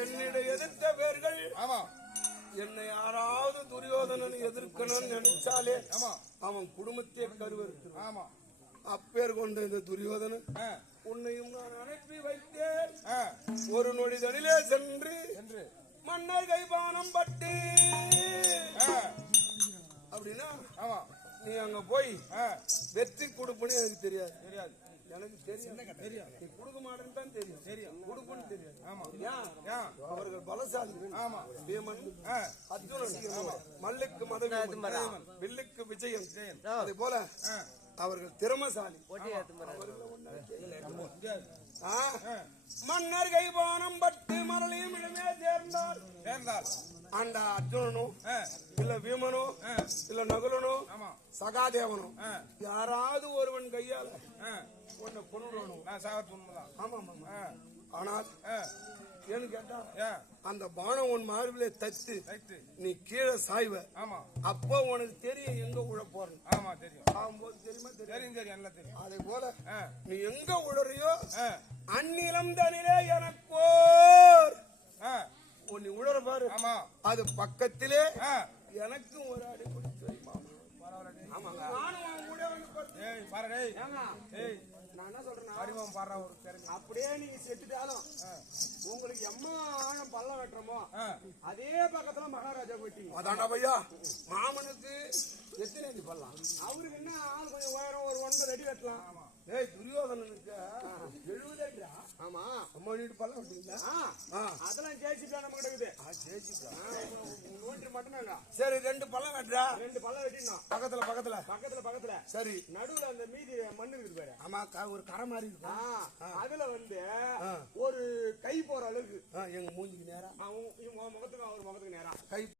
என்னிட எதிர்த்த பேர்கள் என்னை யாராவது துரியோதனன் எதிர்க்கணும்னு நினைச்சாலே அவன் குடும்பத்தையே கருவறுத்து அப்பேர் கொண்ட இந்த துரியோதனன் உன்னையும் நான் அனுப்பி வைத்தேன். ஒரு நொடிதனிலே சென்று மன்னர் கைபானம் பட்டு அப்படின்னா நீ அங்க போய் வெற்றி கொடுப்புன்னு எனக்கு தெரியாது. எனக்கு தெரியும் நீ கொடுக்க மாட்டேன்னு தான் தெரியும் கொடுப்புன்னு தெரியாது. அவர்கள் பலசாலி. பீமன், அர்ஜுனன், மல்லுக்கு மதவீமன், வில்லுக்கு விஜயம். அதே போல அவர்கள் திறமசாலி. மன்னர் கைபானம் பட்டு மரளையும் இடமே சேர்ந்தார். அந்த அர்ஜுனனும் இல்ல வீமனும் இல்ல நகுலனும் சகாதேவனும் யாராவது ஒருவன் கையால உன்னை கொண்டுடணும். ஆமா ஆமா. ஆனால் ஏன்னு கேட்டா அந்த பானம் உன் மார்பிலே தத்து நீ கீழே சாய்வ. அப்போ உனக்கு தெரியும் எங்க உழ போறேன். ஆகும்போது தெரியுமா? தெரியும். அதே போல நீ எங்க உழறியோ அந்நிலம் தனிலே எனக்கோர் நீ உழற பாரு. அது பக்கத்திலே எனக்கும் ஒரு அடி பிடிச்சு தெரியுமா? நான் என்ன சொல்றேன், அப்படியே நீங்க செத்துட்டாலும் உங்களுக்கு எம்மா ஆழம் பள்ளம் வெட்டுறமோ அதே பக்கத்துல மகாராஜா போயிட்டீங்க. அதாண்டா பையா மாமனுக்கு எத்தனை அடி பள்ளம், அவருக்கு என்ன ஆள் கொஞ்சம் உயரம் ஒரு 9 அடி வெட்டலாம். ஏய் துரியோதனனுக்கு 70 அடிடா. ஆமா, 9 அடி பள்ளம் வெட்டீங்களா? அதெல்லாம் ஜெயிச்சுட்டா நம்ம கிட்ட ஜெயிச்சுட்டா நோட்டு மட்டும்தாங்க. சரி 2 பள்ளம் வெட்டுறா. 2 பள்ளம் வெட்டினா பக்கத்துல பக்கத்துல பக்கத்துல பக்கத்துல. சரி நடுவுல அந்த மீதி மண்ணு இருக்குது பாரு. ஆமா, ஒரு கரை மாதிரி இருக்கு. அதுல வந்து ஒரு கை போற அளவுக்கு எங்க மூஞ்சிக்கு நேரா, முகத்துக்கு அவர் முகத்துக்கு நேரா கை